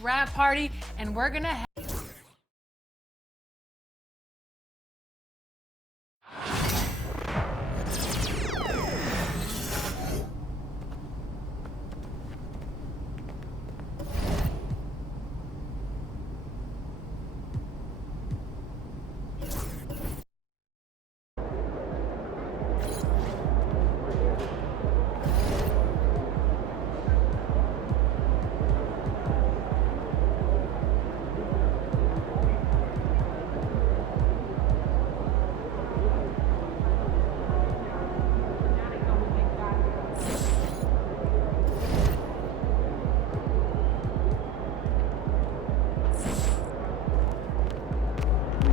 Rap party, and we're gonna have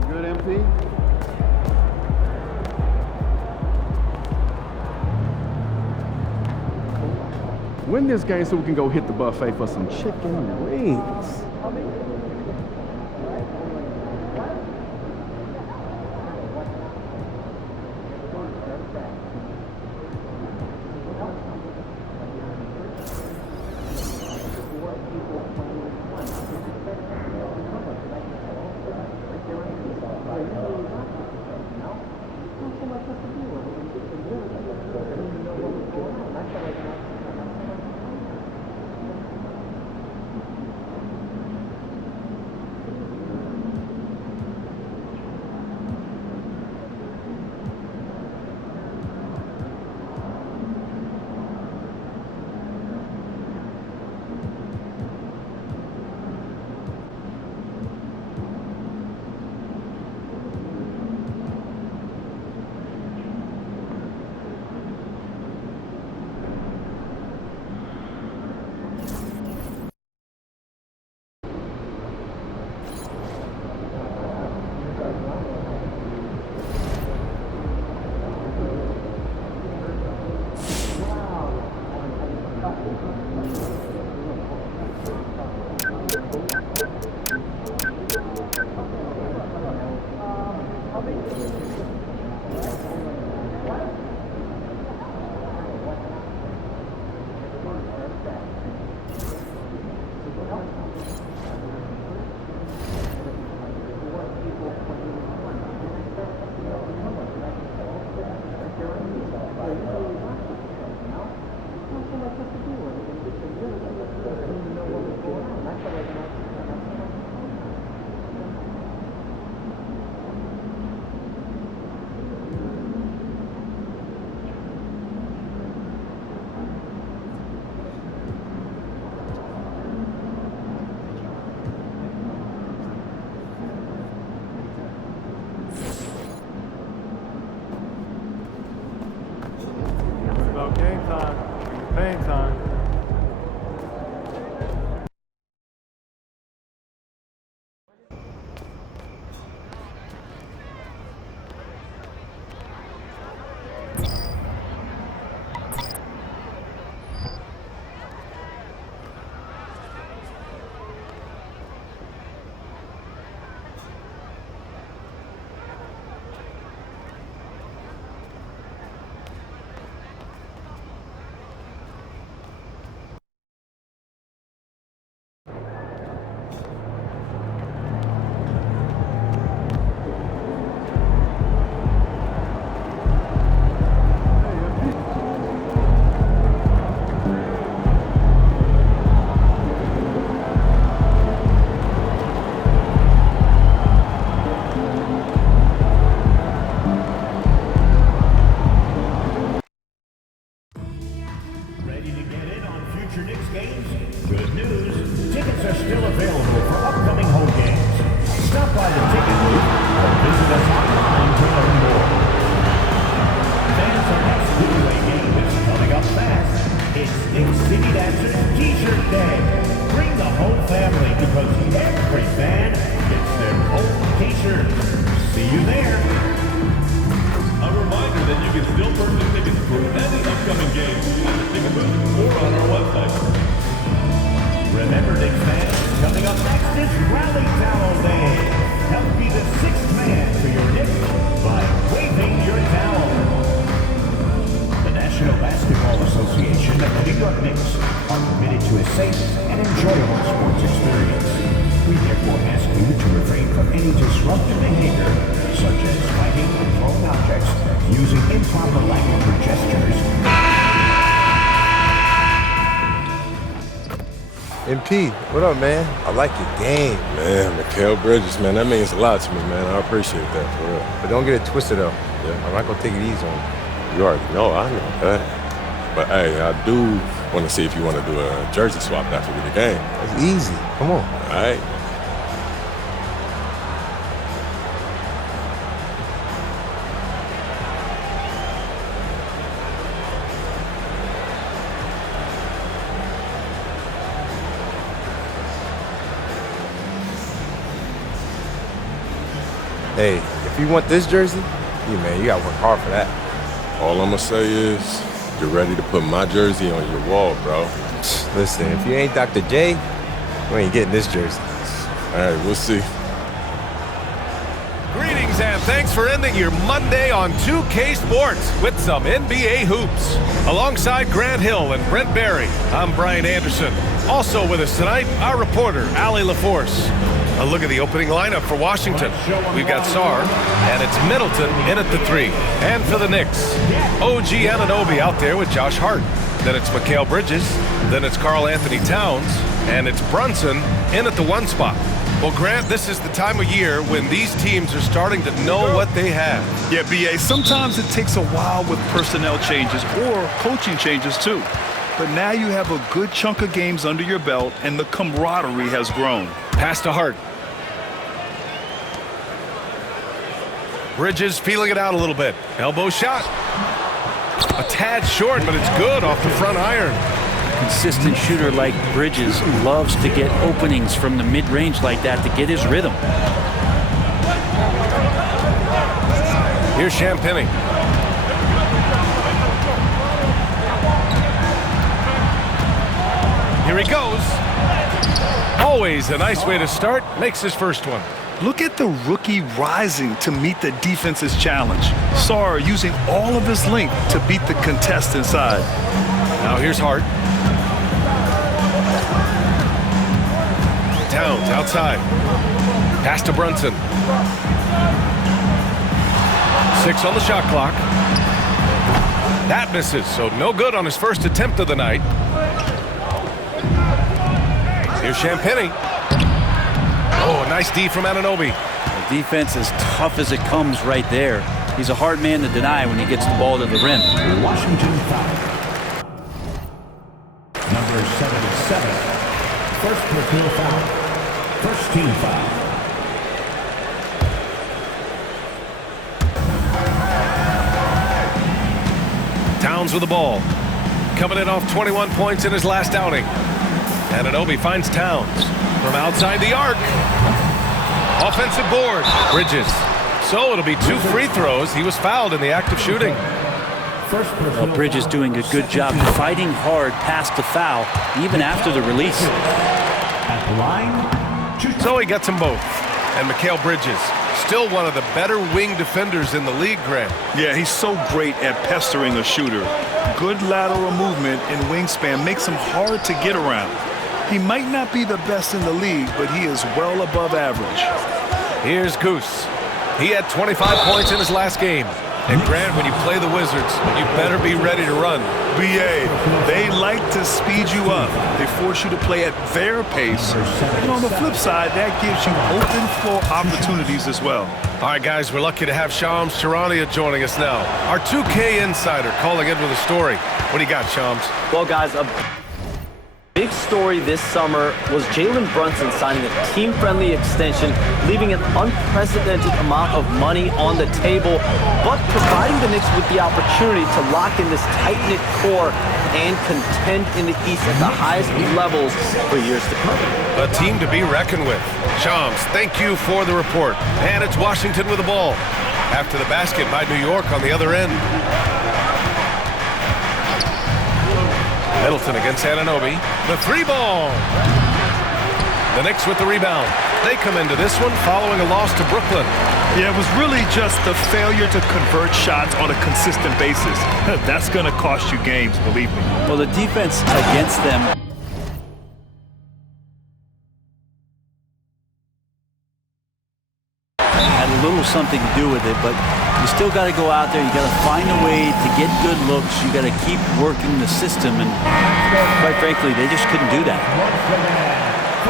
Good, MP? Win this game so we can go hit the buffet for some chicken wings. Game time, pain time. Ready to get in on future Knicks games? Good news. Tickets are still available for upcoming home games. Stop by the ticket booth or visit us online to learn more. Fans, our next giveaway game is coming up fast. It's Knicks City Dancers T-shirt Day. Bring the whole family because every fan gets their own T-shirt. See you there. A reminder that you can still purchase tickets for any upcoming games at the ticket booth or on our website. Remember, Knicks fans, coming up next is Rally Towel Day. Help be the sixth man for your Knicks by waving your towel. The National Basketball Association and the New York Knicks are committed to a safe and enjoyable sports experience. disruptive behavior, such as fighting and throwing objects, using improper language or gestures. MP, what up, man? I like your game. Man, Mikal Bridges, man, that means a lot to me, man. I appreciate that, for real. But don't get it twisted, though. Yeah. I'm not going to take it easy on you. You already know, I know that. But, hey, I do want to see if you want to do a jersey swap after the game. It's easy. Come on. All right? Hey, if you want this jersey, you got to work hard for that. All I'm going to say is you're ready to put my jersey on your wall, bro. Listen, if you ain't Dr. J, you ain't getting this jersey. All right, we'll see. Greetings and thanks for ending your Monday on 2K Sports with some NBA hoops. Alongside Grant Hill and Brent Barry, I'm Brian Anderson. Also with us tonight, our reporter, Allie LaForce. A look at the opening lineup for Washington. We've got Sarr, and it's Middleton in at the 3. And for the Knicks, OG Anunoby out there with Josh Hart. Then it's Mikal Bridges, then it's Karl Anthony Towns, and it's Brunson in at the 1 spot. Well, Grant, this is the time of year when these teams are starting to know what they have. Yeah, B.A., sometimes it takes a while with personnel changes or coaching changes, too. But now you have a good chunk of games under your belt, and the camaraderie has grown. Pass to Hart. Bridges feeling it out a little bit. Elbow shot. A tad short, but it's good off the front iron. Consistent shooter like Bridges loves to get openings from the mid-range like that to get his rhythm. Here's Champagnie. Here he goes. Always a nice way to start. Makes his first one. Look at the rookie rising to meet the defense's challenge. Sarr using all of his length to beat the contest inside. Now here's Hart. Towns outside. Pass to Brunson. 6 on the shot clock. That misses, so no good on his first attempt of the night. Here's Champagnie. Oh, a nice D from Anunoby. The defense is tough as it comes right there. He's a hard man to deny when he gets the ball to the rim. Washington foul. Number 77. First personal foul. First team foul. Towns with the ball. Coming in off 21 points in his last outing. Anunoby finds Towns from outside the arc. Offensive board. Bridges. So it'll be 2 free throws. He was fouled in the act of shooting. Well, Bridges doing a good job fighting hard past the foul, even after the release. At the line. So he gets them both. And Mikal Bridges, still one of the better wing defenders in the league, Grant. Yeah, he's so great at pestering a shooter. Good lateral movement and wingspan makes him hard to get around. He might not be the best in the league, but he is well above average. Here's Goose. He had 25 points in his last game. And Grant, when you play the Wizards, you better be ready to run. B.A., they like to speed you up. They force you to play at their pace. And on the flip side, that gives you open floor opportunities as well. All right, guys, we're lucky to have Shams Charania joining us now. Our 2K insider calling in with a story. What do you got, Shams? Well, guys, a big story this summer was Jalen Brunson signing a team-friendly extension, leaving an unprecedented amount of money on the table, but providing the Knicks with the opportunity to lock in this tight-knit core and contend in the East at the highest levels for years to come. A team to be reckoned with. Shams, thank you for the report. And it's Washington with the ball. After the basket by New York on the other end. Middleton against Anunoby. The 3-ball. The Knicks with the rebound. They come into this one following a loss to Brooklyn. Yeah, it was really just the failure to convert shots on a consistent basis. That's going to cost you games, believe me. Well, the defense against them. little something to do with it, but you still got to go out there. You got to find a way to get good looks. You got to keep working the system, and quite frankly, they just couldn't do that.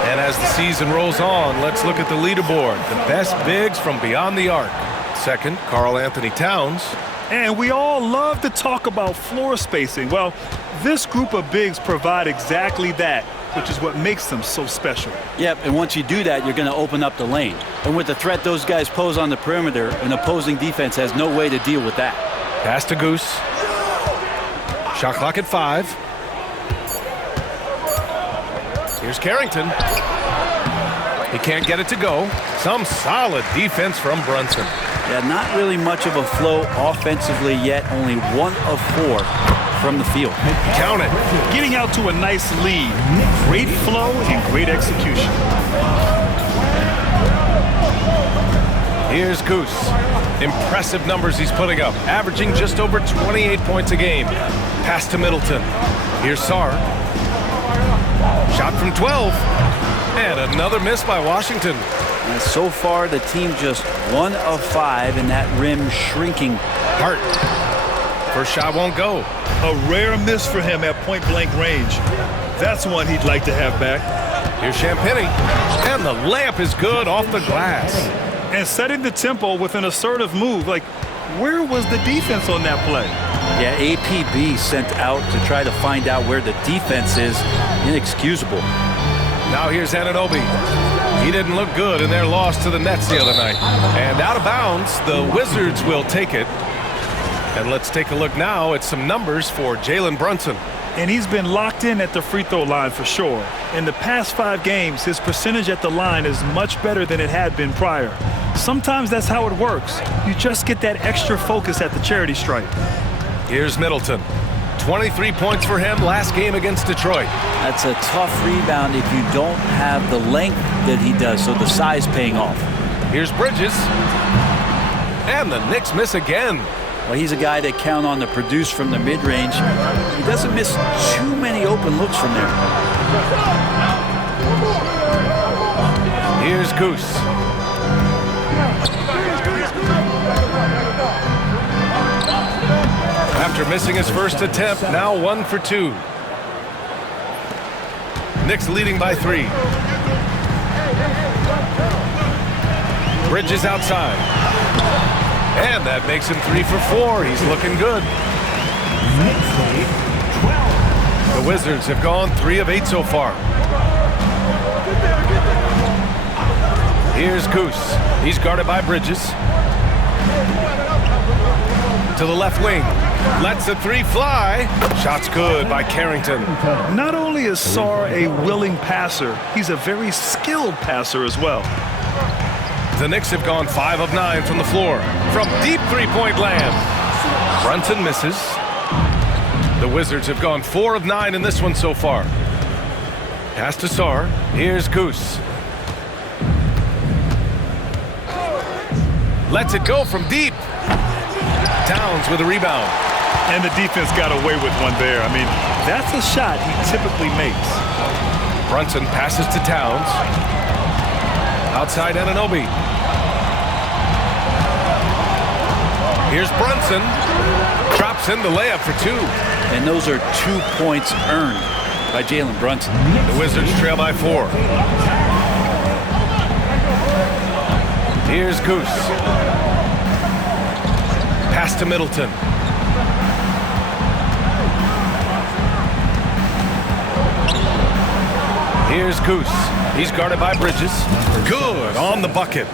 And as the season rolls on, let's look at the leaderboard. The best bigs from beyond the arc. Second, Karl Anthony Towns. And we all love to talk about floor spacing. Well, this group of bigs provide exactly that, which is what makes them so special. Yep, and once you do that, you're going to open up the lane. And with the threat those guys pose on the perimeter, an opposing defense has no way to deal with that. Pass to Goose. Shot clock at 5. Here's Carrington. He can't get it to go. Some solid defense from Brunson. Yeah, not really much of a flow offensively yet. Only 1 of 4 from the field. Count it. Getting out to a nice lead. Great flow and great execution. Here's Goose. Impressive numbers he's putting up, averaging just over 28 points a game. Pass to Middleton. Here's Sarr. Shot from 12. And another miss by Washington. And so far, the team just 1 of 5, and that rim shrinking. Hart. First shot won't go. A rare miss for him at point-blank range. That's one he'd like to have back. Here's Champagny. And the layup is good off the glass. And setting the tempo with an assertive move. Like, where was the defense on that play? Yeah, APB sent out to try to find out where the defense is. Inexcusable. Now here's Anunoby. He didn't look good in their loss to the Nets the other night. And out of bounds, the Wizards will take it. And let's take a look now at some numbers for Jalen Brunson. And he's been locked in at the free throw line for sure. In the past 5 games, his percentage at the line is much better than it had been prior. Sometimes that's how it works. You just get that extra focus at the charity stripe. Here's Middleton. 23 points for him last game against Detroit. That's a tough rebound if you don't have the length that he does, so the size paying off. Here's Bridges. And the Knicks miss again. Well, he's a guy that count on to produce from the mid-range. He doesn't miss too many open looks from there. Here's Goose. After missing his first attempt, now 1 for 2. Knicks leading by 3. Bridges outside. And that makes him 3 for 4. He's looking good. The Wizards have gone 3 of 8 so far. Here's Goose. He's guarded by Bridges. To the left wing. Lets the 3 fly. Shot's good by Carrington. Not only is Sarr a willing passer, he's a very skilled passer as well. The Knicks have gone 5 of 9 from the floor. From deep 3-point land. Brunson misses. The Wizards have gone 4 of 9 in this one so far. Pass to Sarr. Here's Goose. Lets it go from deep. Towns with a rebound. And the defense got away with one there. I mean, that's a shot he typically makes. Brunson passes to Towns. Outside Anunoby. Here's Brunson. Drops in the layup for 2. And those are 2 points earned by Jalen Brunson. The Wizards trail by 4. Here's Goose. Pass to Middleton. Here's Goose. He's guarded by Bridges. Good on the bucket.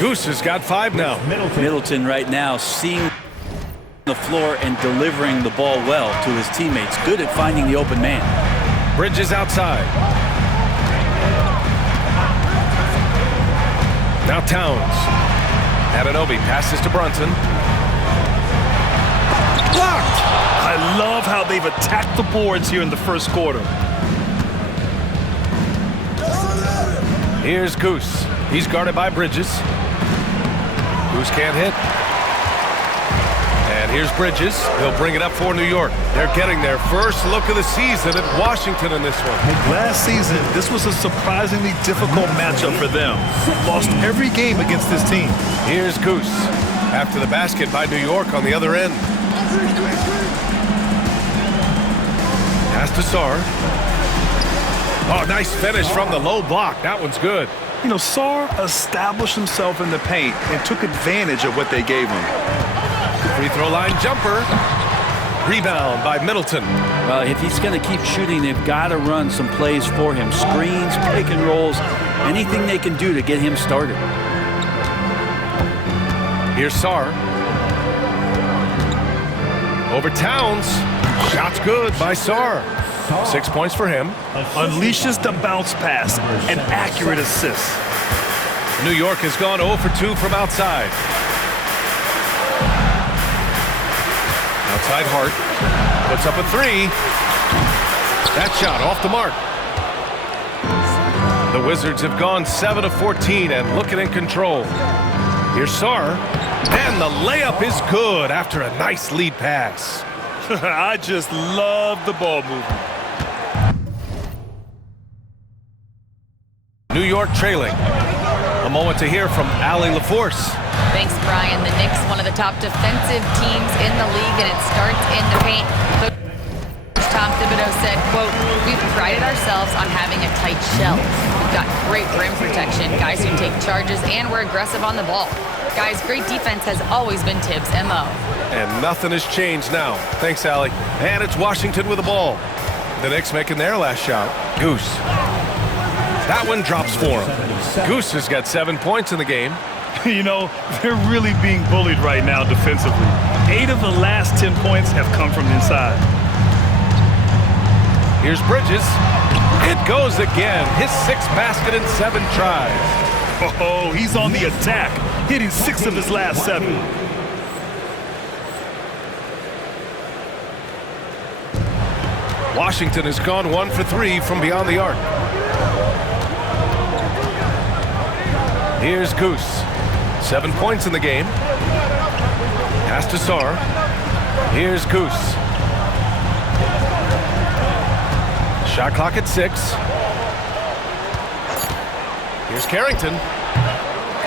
Goose has got 5 now. Middleton right now seeing the floor and delivering the ball well to his teammates. Good at finding the open man. Bridges outside. Now Towns. Anunoby passes to Brunson. Blocked! I love how they've attacked the boards here in the first quarter. Here's Goose. He's guarded by Bridges. Goose can't hit. And Here's Bridges. He'll bring it up for New York. They're getting their first look of the season at Washington in this one. Last season, this was a surprisingly difficult matchup for them. Lost every game against this team. Here's Goose. After the basket by New York on the other end. Pass to Sarr. Oh, nice finish from the low block. That one's good. You know, Sarr established himself in the paint and took advantage of what they gave him. Free throw line jumper. Rebound by Middleton. Well, if he's going to keep shooting, they've got to run some plays for him. Screens, pick and rolls, anything they can do to get him started. Here's Sarr. Over Towns. Shot's good by Sarr. 6 points for him. Unleashes the bounce pass. An accurate assist. New York has gone 0 for 2 from outside. Outside Hart. Puts up a three. That shot off the mark. The Wizards have gone 7 of 14 and looking in control. Here's Sarr. And the layup is good after a nice lead pass. I just love the ball movement. New York trailing. A moment to hear from Allie LaForce. Thanks, Brian. The Knicks, one of the top defensive teams in the league, and it starts in the paint. Coach Tom Thibodeau said, quote, "We've prided ourselves on having a tight shell. We've got great rim protection, guys who take charges, and we're aggressive on the ball. Guys, great defense has always been Tibbs' MO." And nothing has changed now. Thanks, Allie. And it's Washington with the ball. The Knicks making their last shot. Goose. That one drops for him. Goose has got 7 points in the game. You know, they're really being bullied right now defensively. 8 of the last 10 points have come from inside. Here's Bridges. It goes again. His 6th basket in 7 tries. Oh, he's on the attack, hitting 6 of his last 7. Washington has gone 1 for 3 from beyond the arc. Here's Goose. 7 points in the game. Pass to Sarr. Here's Goose. Shot clock at 6. Here's Carrington.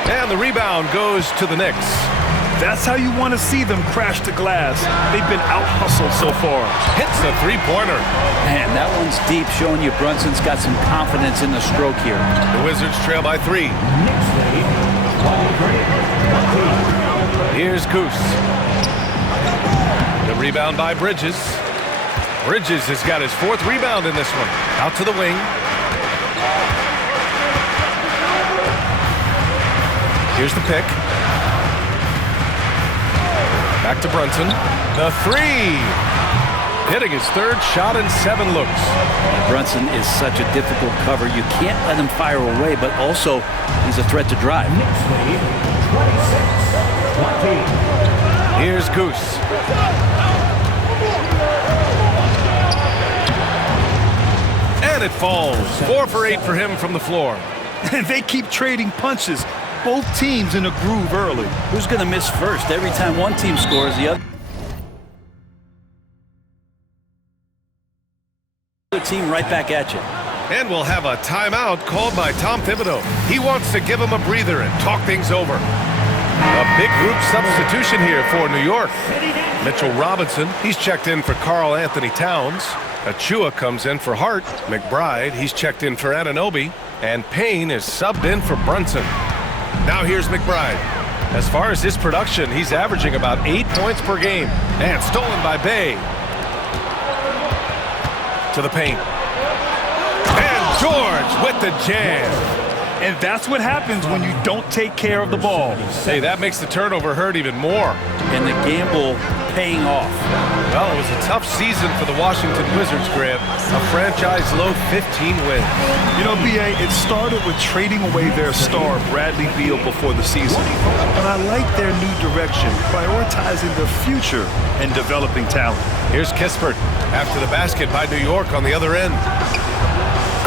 And the rebound goes to the Knicks. That's how you want to see them crash the glass. They've been out-hustled so far. Hits a three-pointer. Man, that one's deep, showing you Brunson's got some confidence in the stroke here. The Wizards trail by 3. Here's Goose. The rebound by Bridges. Bridges has got his 4th rebound in this one. Out to the wing. Here's the pick. Back to Brunson. The 3. Hitting his 3rd shot in 7 looks. Brunson is such a difficult cover. You can't let him fire away, but also he's a threat to drive. Here's Goose. And it falls. 4 for 8 for him from the floor. And they keep trading punches. Both teams in a groove early. Who's going to miss first? Every time one team scores, the other team right back at you. And we'll have a timeout called by Tom Thibodeau. He wants to give him a breather and talk things over. A big group substitution here for New York. Mitchell Robinson, he's checked in for Karl Anthony Towns. Achua comes in for Hart. McBride, he's checked in for Anunoby. And Payne is subbed in for Brunson. Now here's McBride. As far as his production, he's averaging about 8 points per game. And stolen by Bay. To the paint. And George with the jam. And that's what happens when you don't take care of the ball. Hey, that makes the turnover hurt even more. And the gamble paying off. Well, it was a tough season for the Washington Wizards, Grant. A franchise-low 15 wins. You know, B.A., it started with trading away their star, Bradley Beal, before the season. But I like their new direction, prioritizing the future and developing talent. Here's Kispert after the basket by New York on the other end.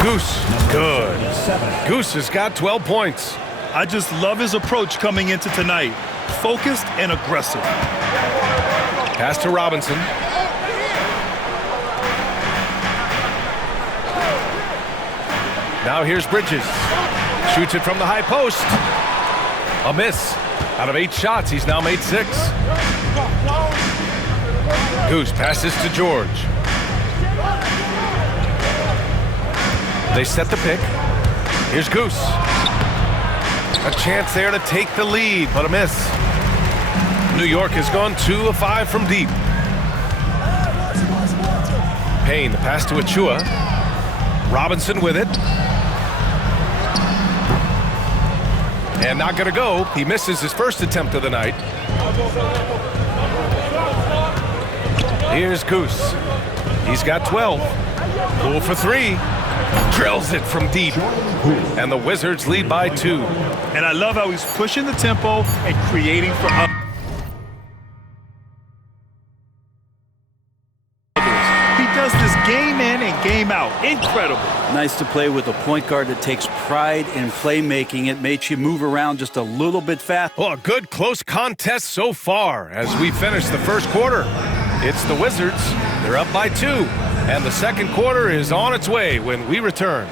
Goose, good. Goose has got 12 points. I just love his approach coming into tonight. Focused and aggressive. Pass to Robinson. Now here's Bridges. Shoots it from the high post. A miss. Out of 8 shots, he's now made 6. Goose passes to George. They set the pick. Here's Goose. A chance there to take the lead, but a miss. New York has gone 2 of 5 from deep. Payne, the pass to Achua. Robinson with it. And not going to go. He misses his first attempt of the night. Here's Goose. He's got 12. Poole for 3. Drills it from deep. And the Wizards lead by 2. And I love how he's pushing the tempo and creating for others. He does this game in and game out. Incredible. Nice to play with a point guard that takes pride in playmaking. It makes you move around just a little bit fast. Well, a good close contest so far as we finish the first quarter. It's the Wizards. They're up by 2. And the second quarter is on its way when we return.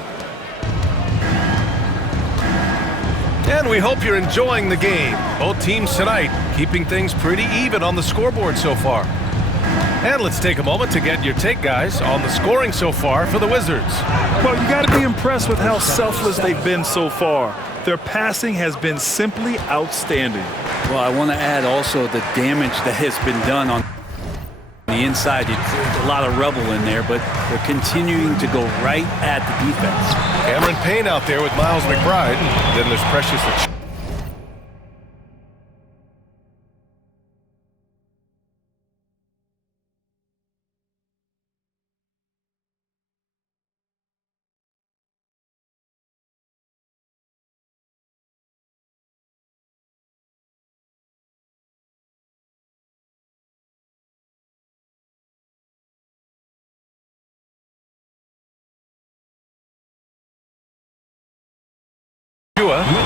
And we hope you're enjoying the game. Both teams tonight keeping things pretty even on the scoreboard so far. And let's take a moment to get your take, guys, on the scoring so far for the Wizards. Well, you got to be impressed with how selfless they've been so far. Their passing has been simply outstanding. Well, I want to add also the damage that has been done on the inside. There's a lot of rubble in there, but they're continuing to go right at the defense. Cameron Payne out there with Miles McBride. Then there's Precious.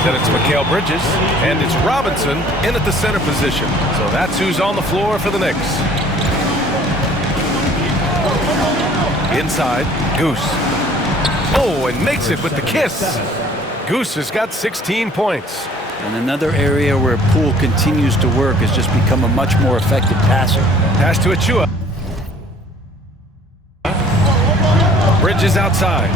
Then it's Mikal Bridges, and it's Robinson in at the center position. So that's who's on the floor for the Knicks. Inside, Goose. Oh, and makes it with the kiss. Goose has got 16 points. And another area where Poole continues to work has just become a much more effective passer. Pass to Achua. Bridges outside.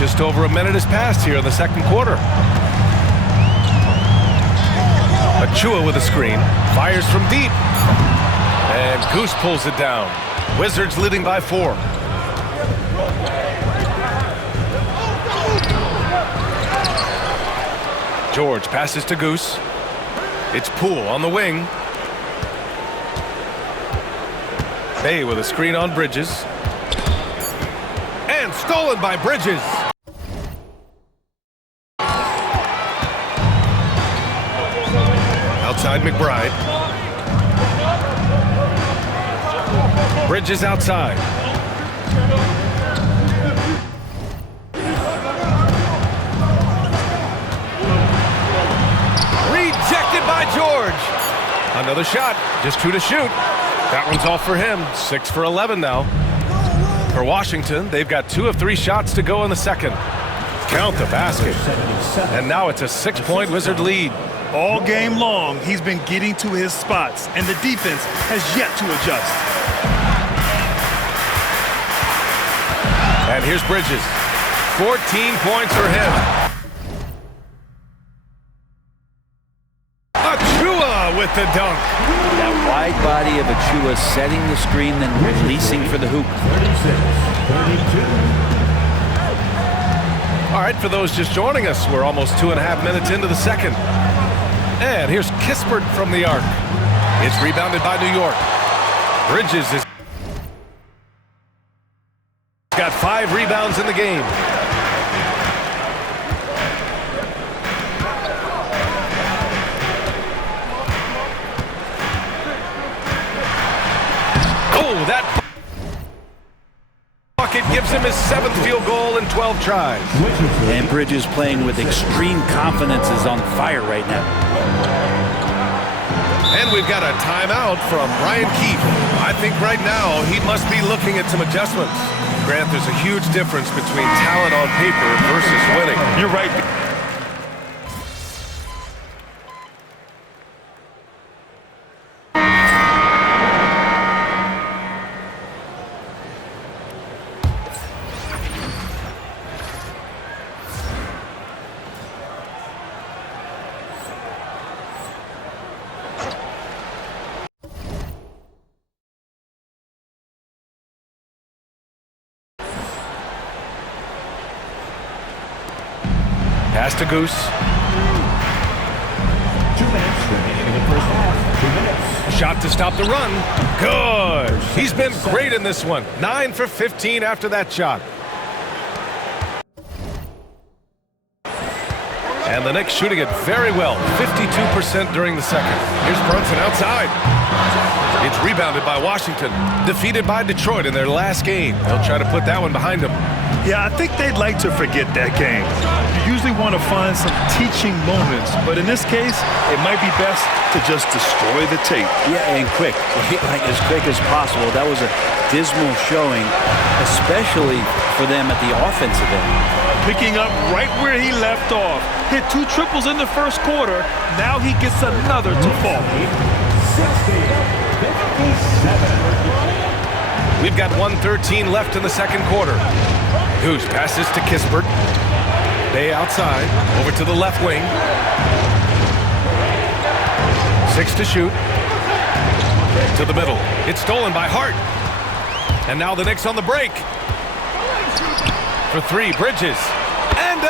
Just over a minute has passed here in the second quarter. Achua with a screen. Fires from deep. And Goose pulls it down. Wizards leading by 4. George passes to Goose. It's Poole on the wing. Bay with a screen on Bridges. And stolen by Bridges. Outside McBride. Bridges outside. Rejected by George. Another shot. Just 2 to shoot. That one's off for him. 6 for 11 now. For Washington, they've got 2 of 3 shots to go in the second. Count the basket. And now it's a 6-point Wizard lead. All game long, he's been getting to his spots, and the defense has yet to adjust. And here's Bridges. 14 points for him. Achua with the dunk. That wide body of Achua setting the screen, then releasing for the hoop. All right, for those just joining us, we're almost 2.5 minutes into the second. And here's Kispert from the arc. It's rebounded by New York. Bridges has got 5 rebounds in the game. Oh, that bucket gives him his 7th field goal in 12 tries. And Bridges playing with extreme confidence is on fire right now. And we've got a timeout from Brian Keefe. I think right now he must be looking at some adjustments. Grant, there's a huge difference between talent on paper versus winning. You're right. Pass to Goose. 2 minutes remaining in the first half. 2 minutes. Shot to stop the run. Good. He's been great in this one. 9 for 15 after that shot. And the Knicks shooting it very well. 52% during the second. Here's Brunson outside. It's rebounded by Washington. Defeated by Detroit in their last game. They'll try to put that one behind them. Yeah, I think they'd like to forget that game. You usually want to find some teaching moments, but in this case, it might be best to just destroy the tape. Yeah, and quick, like as quick as possible. That was a dismal showing, especially for them at the offensive end. Picking up right where he left off. Hit 2 triples in the first quarter. Now he gets another to fall. 60, 57. We've got 1:13 left in the second quarter. Goose passes to Kispert. Bay outside, over to the left wing. 6 to shoot. To the middle. It's stolen by Hart. And now the Knicks on the break. For 3, Bridges. And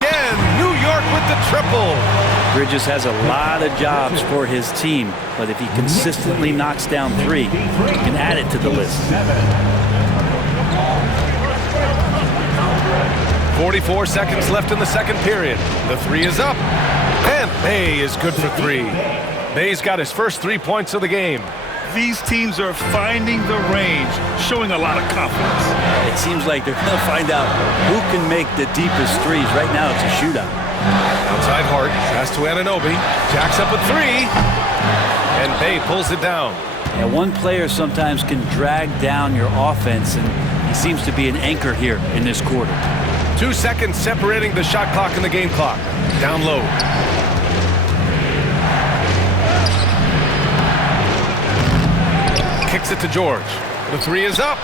again, New York with the triple. Bridges has a lot of jobs for his team, but if he consistently knocks down 3, he can add it to the list. 44 seconds left in the second period. The 3 is up. And Bay is good for 3. Bay's got his first 3 points of the game. These teams are finding the range, showing a lot of confidence. It seems like they're going to find out who can make the deepest threes. Right now, it's a shootout. Outside Hart, pass to Anunoby. Jacks up a 3. And Bay pulls it down. And one player sometimes can drag down your offense, and he seems to be an anchor here in this quarter. 2 seconds separating the shot clock and the game clock. Down low. Kicks it to George. The 3 is up.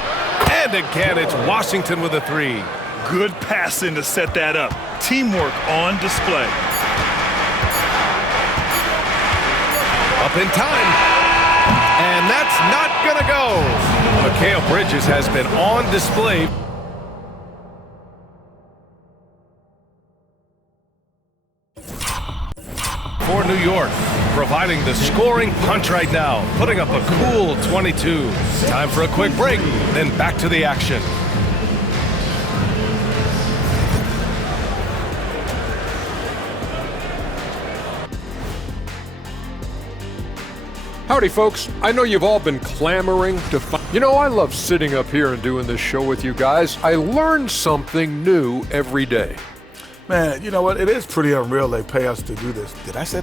And again, it's Washington with a 3. Good passing to set that up. Teamwork on display. Up in time. And that's not going to go. Mikal Bridges has been on display. For New York, providing the scoring punch right now, putting up a cool 22. Time for a quick break, then back to the action. Howdy, folks. I know you've all been clamoring to find... You know, I love sitting up here and doing this show with you guys. I learn something new every day. Man, you know what? It is pretty unreal they pay us to do this. Did I say?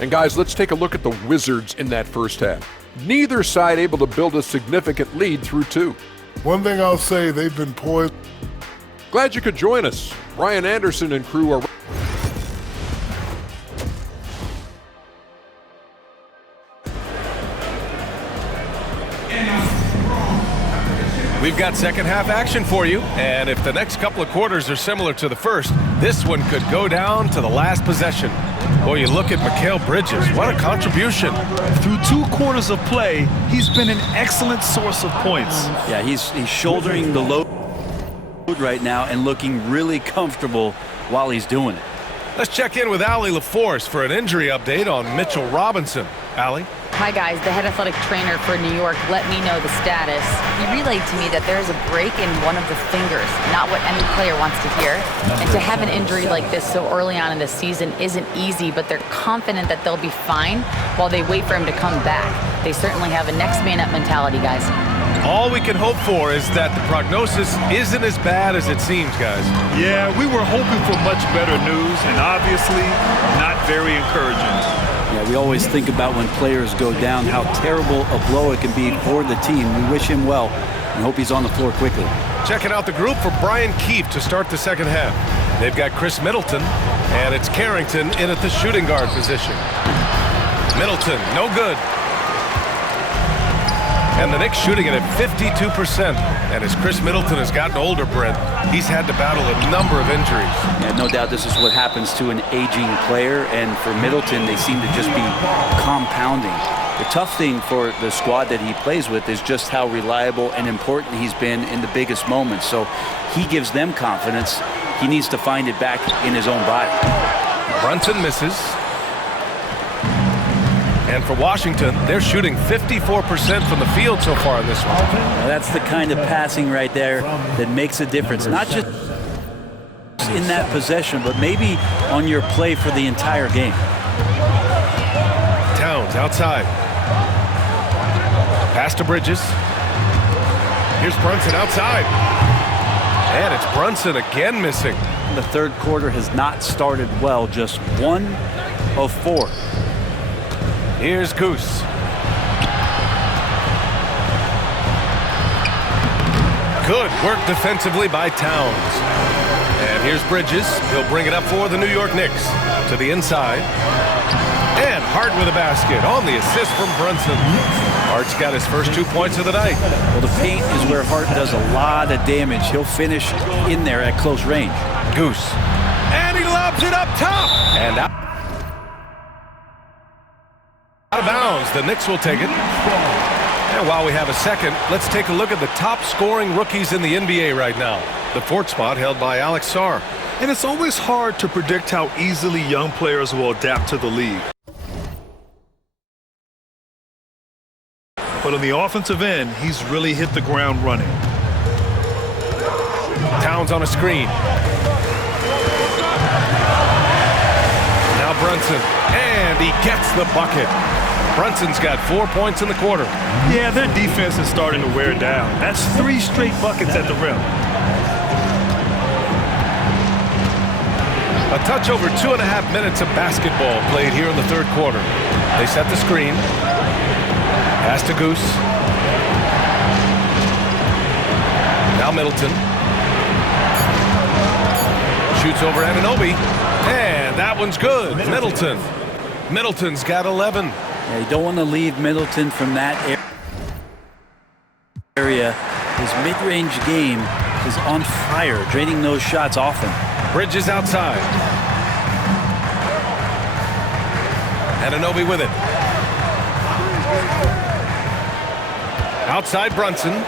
And guys, let's take a look at the Wizards in that first half. Neither side able to build a significant lead through 2. One thing I'll say, they've been poised. Glad you could join us. Brian Anderson and crew are... We've got second half action for you, and if the next couple of quarters are similar to the first, this one could go down to the last possession. Boy, you look at Mikal Bridges, what a contribution. Through 2 quarters of play, he's been an excellent source of points. Yeah, he's shouldering the load right now and looking really comfortable while he's doing it. Let's check in with Allie LaForce for an injury update on Mitchell Robinson. Allie? Hi guys, the head athletic trainer for New York let me know the status. He relayed to me that there is a break in one of the fingers, not what any player wants to hear. And to have an injury like this so early on in the season isn't easy, but they're confident that they'll be fine while they wait for him to come back. They certainly have a next man up mentality, guys. All we can hope for is that the prognosis isn't as bad as it seems, guys. Yeah, we were hoping for much better news, and obviously not very encouraging. Yeah, we always think about when players go down, how terrible a blow it can be for the team. We wish him well and hope he's on the floor quickly. Checking out the group for Brian Keefe to start the second half. They've got Chris Middleton, and it's Carrington in at the shooting guard position. Middleton, no good. And the Knicks shooting it at 52%. And as Chris Middleton has gotten older, Brent, he's had to battle a number of injuries. Yeah, no doubt this is what happens to an aging player. And for Middleton, they seem to just be compounding. The tough thing for the squad that he plays with is just how reliable and important he's been in the biggest moments. So he gives them confidence. He needs to find it back in his own body. Brunson misses. And for Washington, they're shooting 54% from the field so far in this one. Now that's the kind of passing right there that makes a difference. Not just in that possession, but maybe on your play for the entire game. Towns outside. Pass to Bridges. Here's Brunson outside. And it's Brunson again missing. The third quarter has not started well, just 1 of 4. Here's Goose. Good work defensively by Towns. And here's Bridges. He'll bring it up for the New York Knicks. To the inside. And Hart with a basket on the assist from Brunson. Hart's got his first 2 points of the night. Well, the paint is where Hart does a lot of damage. He'll finish in there at close range. Goose. And he lobs it up top. And out of bounds. The Knicks will take it. And while we have a second, let's take a look at the top scoring rookies in the NBA right now. The fourth spot held by Alex Sarr. And it's always hard to predict how easily young players will adapt to the league. But on the offensive end, he's really hit the ground running. Towns on a screen. Now Brunson. And he gets the bucket. Brunson's got 4 points in the quarter. Yeah, their defense is starting to wear down. That's 3 straight buckets at the rim. A touch over 2.5 minutes of basketball played here in the third quarter. They set the screen. Pass to Goose. Now Middleton. Shoots over Anunoby. And that one's good. Middleton. Middleton's got 11. Yeah, you don't want to leave Middleton from that area. His mid-range game is on fire, draining those shots often. Bridges outside. Anunoby with it. Outside Brunson.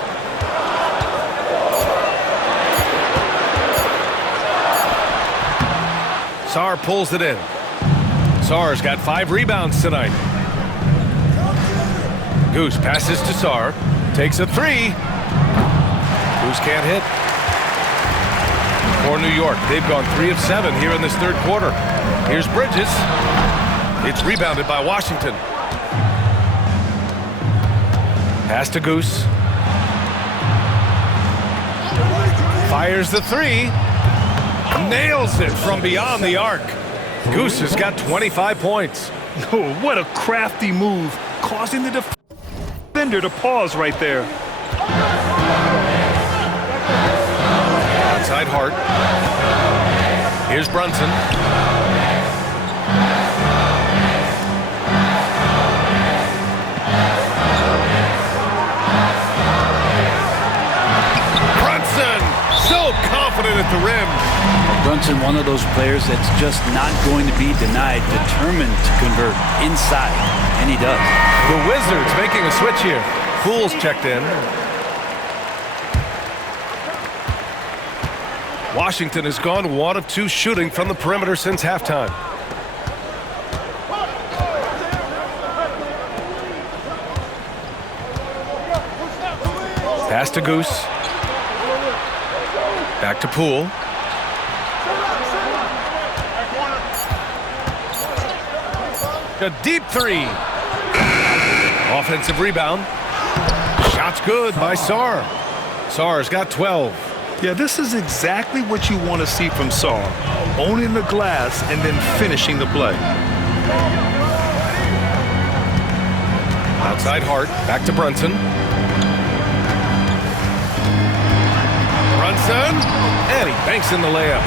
Sarr pulls it in. Sarr's got 5 rebounds tonight. Goose passes to Sarr. Takes a 3. Goose can't hit. For New York, they've gone 3 of 7 here in this third quarter. Here's Bridges. It's rebounded by Washington. Pass to Goose. Fires the 3. Nails it from beyond the arc. Goose has got 25 points. Oh, what a crafty move, causing the defender to pause right there. Outside Hart. Here's Brunson. Brunson, so confident at the rim. Brunson, one of those players that's just not going to be denied, determined to convert inside, and he does. The Wizards making a switch here. Poole's checked in. Washington has gone 1 of 2 shooting from the perimeter since halftime. Pass to Goose. Back to Poole. A deep 3. Offensive rebound. Shot Shot's good by Sarr. Sarr's got 12. Yeah, this is exactly what you want to see from Sarr. Owning the glass and then finishing the play. Outside Hart, back to Brunson. Brunson, and he banks in the layup.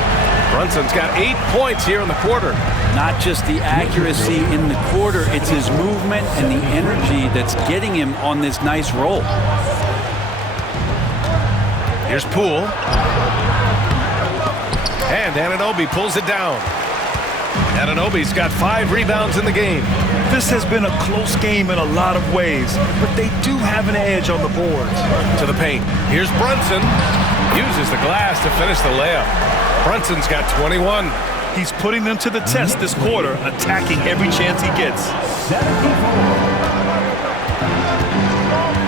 Brunson's got 8 points here in the quarter. Not just the accuracy in the quarter, it's his movement and the energy that's getting him on this nice roll. Here's Poole. And Anunoby pulls it down. Anunoby's got 5 rebounds in the game. This has been a close game in a lot of ways, but they do have an edge on the boards. To the paint. Here's Brunson. Uses the glass to finish the layup. Brunson's got 21. He's putting them to the test this quarter, attacking every chance he gets.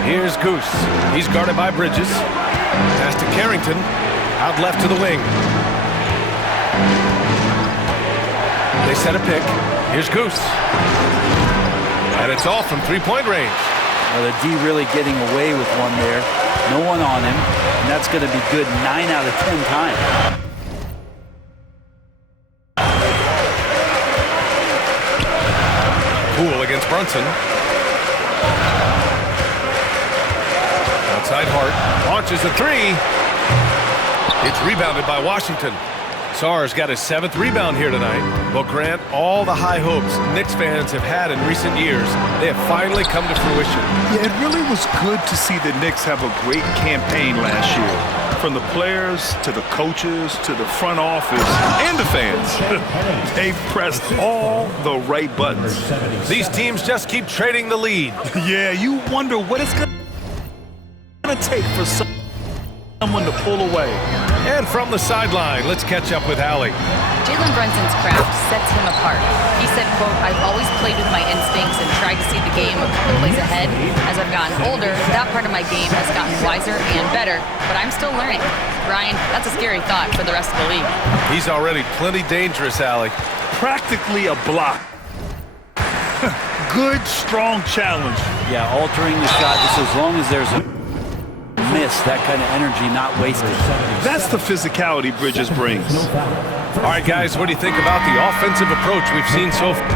Here's Goose. He's guarded by Bridges. Pass to Carrington. Out left to the wing. They set a pick. Here's Goose. And it's all from three-point range. Well, the D really getting away with one there. No one on him. And that's going to be good 9 out of 10 times. Poole against Brunson. Outside Hart. Launches a three. It's rebounded by Washington. Sarr's got his 7th rebound here tonight. Well, Grant, all the high hopes Knicks fans have had in recent years, they have finally come to fruition. Yeah, it really was good to see the Knicks have a great campaign last year. From the players, to the coaches, to the front office, and the fans. They've pressed all the right buttons. These teams just keep trading the lead. Yeah, you wonder what it's going to take for someone to pull away. And from the sideline, let's catch up with Allie. Jalen Brunson's craft sets him apart. He said, quote, "I've always played with my instincts and tried to see the game a couple plays ahead. As I've gotten older, that part of my game has gotten wiser and better, but I'm still learning." Brian, that's a scary thought for the rest of the league. He's already plenty dangerous, Allie. Practically a block. Good, strong challenge. Yeah, altering the shot just as long as there's a miss, that kind of energy not wasted. That's the physicality Bridges brings. All right, guys, what do you think about the offensive approach we've seen so far?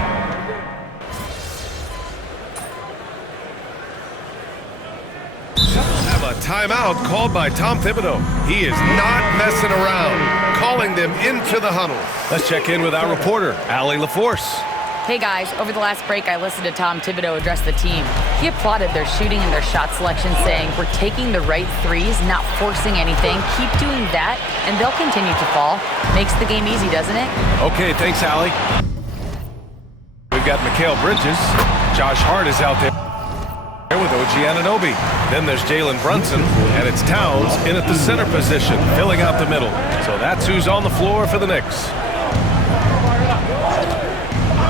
Have a timeout called by Tom Thibodeau. He is not messing around, calling them into the huddle. Let's check in with our reporter, Allie LaForce. Hey guys, over the last break, I listened to Tom Thibodeau address the team. He applauded their shooting and their shot selection, saying, "We're taking the right threes, not forcing anything. Keep doing that, and they'll continue to fall." Makes the game easy, doesn't it? Okay, thanks, Allie. We've got Mikal Bridges. Josh Hart is out there with OG Anunoby. Then there's Jalen Brunson, and it's Towns in at the center position, filling out the middle. So that's who's on the floor for the Knicks.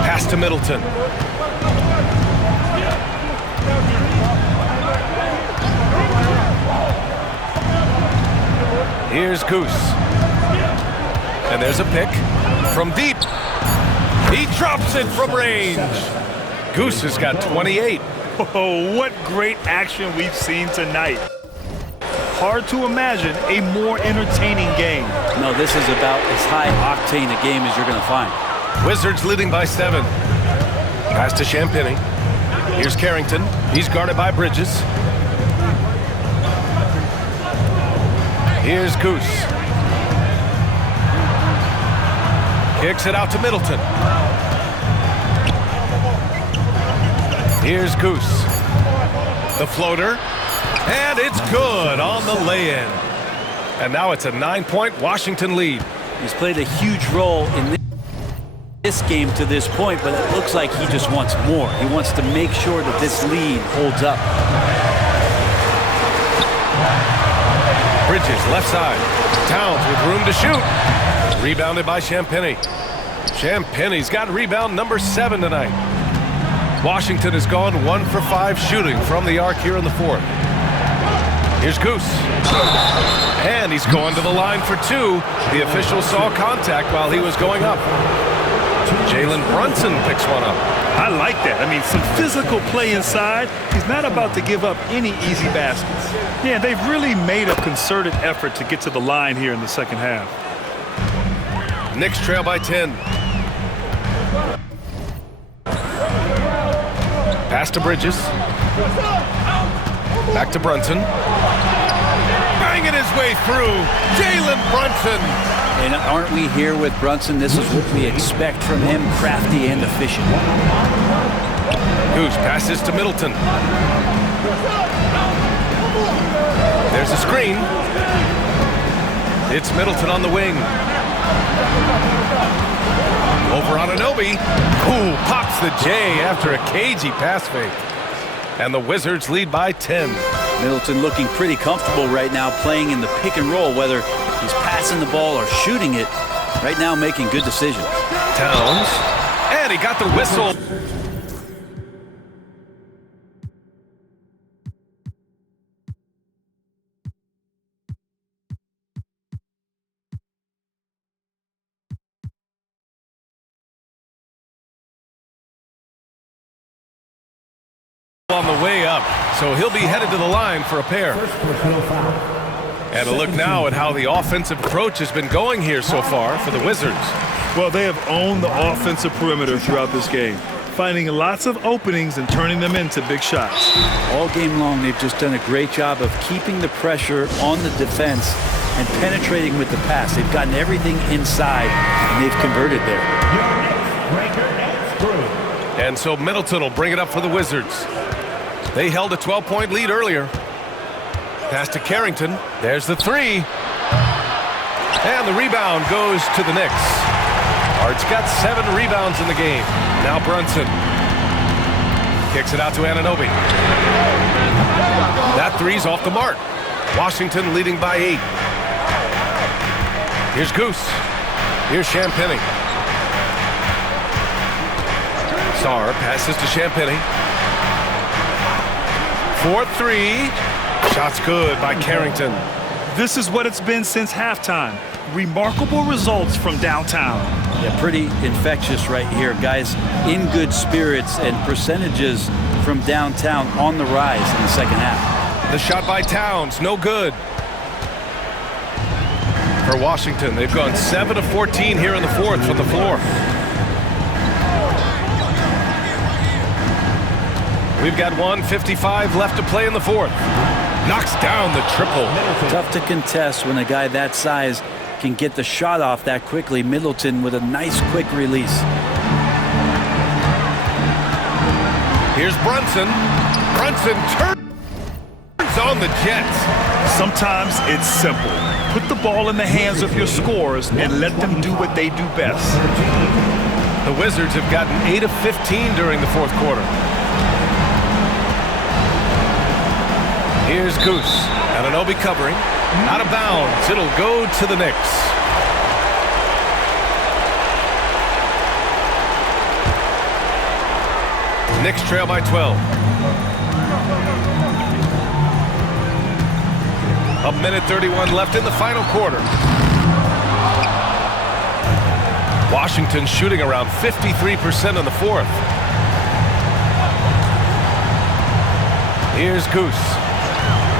Pass to Middleton. Here's Goose. And there's a pick from deep. He drops it from range. Goose has got 28. Oh, what great action we've seen tonight. Hard to imagine a more entertaining game. No, this is about as high octane a game as you're going to find. Wizards leading by 7. Pass to Champagnie. Here's Carrington. He's guarded by Bridges. Here's Goose. Kicks it out to Middleton. Here's Goose. The floater. And it's good on the lay-in. And now it's a 9-point Washington lead. He's played a huge role in this game to this point, but it looks like he just wants more. He wants to make sure that this lead holds up. Bridges, left side. Towns with room to shoot. Rebounded by Champagnie. Champagnie's got rebound number 7 tonight. Washington has gone 1 for 5 shooting from the arc here in the 4th. Here's Goose. And he's going to the line for 2. The official saw contact while he was going up. Jalen Brunson picks one up. I like that. I mean, some physical play inside. He's not about to give up any easy baskets. Yeah, they've really made a concerted effort to get to the line here in the second half. Knicks trail by 10. Pass to Bridges. Back to Brunson. Banging his way through. Jalen Brunson. And aren't we here with Brunson? This is what we expect from him, crafty and efficient. Goose passes to Middleton. There's a screen. It's Middleton on the wing. Over on Anunoby. Ooh, pops the J after a cagey pass fake. And the Wizards lead by 10. Middleton looking pretty comfortable right now playing in the pick and roll, whether he's passing the ball or shooting it. Right now making good decisions. Towns. And he got the whistle. On the way up, so he'll be headed to the line for a pair. And a look now at how the offensive approach has been going here so far for the Wizards. Well, they have owned the offensive perimeter throughout this game, finding lots of openings and turning them into big shots. All game long, they've just done a great job of keeping the pressure on the defense and penetrating with the pass. They've gotten everything inside, and they've converted there. And so Middleton will bring it up for the Wizards. They held a 12-point lead earlier. Pass to Carrington. There's the three. And the rebound goes to the Knicks. Hart's got 7 rebounds in the game. Now Brunson. Kicks it out to Anunoby. That three's off the mark. Washington leading by 8. Here's Goose. Here's Champagnie. Sarr passes to Champagnie. 4-3. Shot's good by Carrington. This is what it's been since halftime. Remarkable results from downtown. Yeah, pretty infectious right here. Guys in good spirits and percentages from downtown on the rise in the second half. The shot by Towns, no good. For Washington, they've gone 7 of 14 here in the fourth from the floor. We've got 1:55 left to play in the fourth. Knocks down the triple. Tough to contest when a guy that size can get the shot off that quickly. Middleton with a nice quick release. Here's Brunson. Brunson turns on the Jets. Sometimes it's simple. Put the ball in the hands of your scorers and let them do what they do best. The Wizards have gotten 8 of 15 during the fourth quarter. Here's Goose. Anunoby covering. Out of bounds. It'll go to the Knicks. Knicks trail by 12. A minute 31 left in the final quarter. Washington shooting around 53% in the fourth. Here's Goose.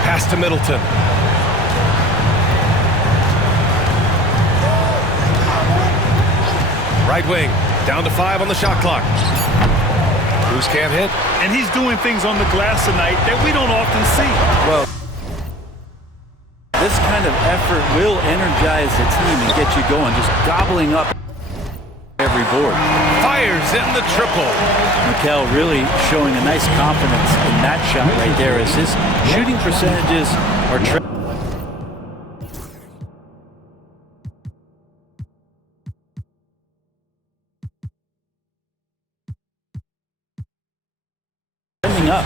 Pass to Middleton. Right wing, down to 5 on the shot clock. Goose can't hit. And he's doing things on the glass tonight that we don't often see. Well, this kind of effort will energize the team and get you going, just gobbling up every board. Fires in the triple. Mikal really showing a nice confidence in that shot right there as his shooting percentages are trending up.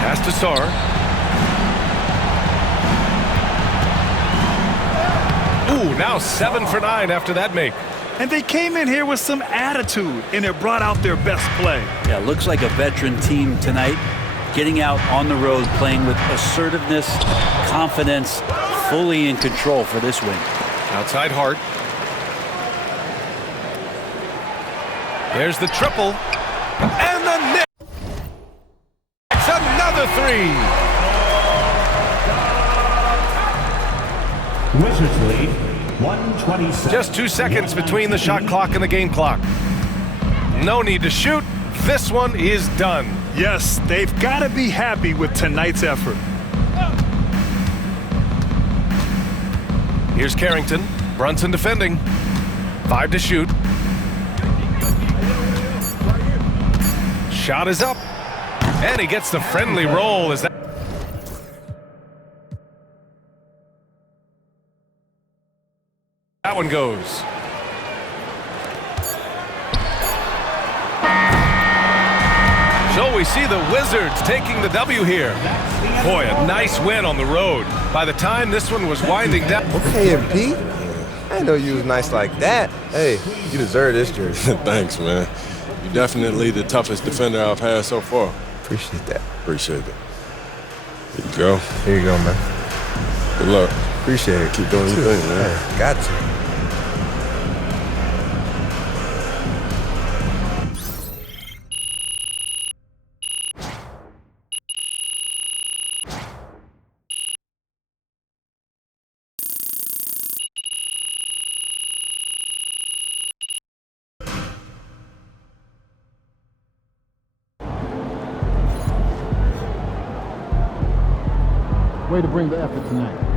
Pass to Sarr. Ooh, now 7 for 9 after that make. And they came in here with some attitude, and it brought out their best play. Yeah, looks like a veteran team tonight, getting out on the road, playing with assertiveness, confidence, fully in control for this win. Outside Hart. There's the triple. And the Knicks. It's another three. Wizards lead, 127. Just 2 seconds between the shot clock and the game clock. No need to shoot. This one is done. Yes, they've got to be happy with tonight's effort. Here's Carrington. Brunson defending. 5 to shoot. Shot is up. And he gets the friendly roll as that. That one goes. So we see the Wizards taking the W here. Boy, a nice win on the road. By the time this one was winding down. Okay, MP. I didn't know you was nice like that. Hey, you deserve this jersey. Thanks, man. You're definitely the toughest defender I've had so far. Appreciate that. Appreciate it. Here you go. Here you go, man. Good luck. Appreciate it. Keep doing your thing, man. Hey, got to. Way to bring the effort tonight.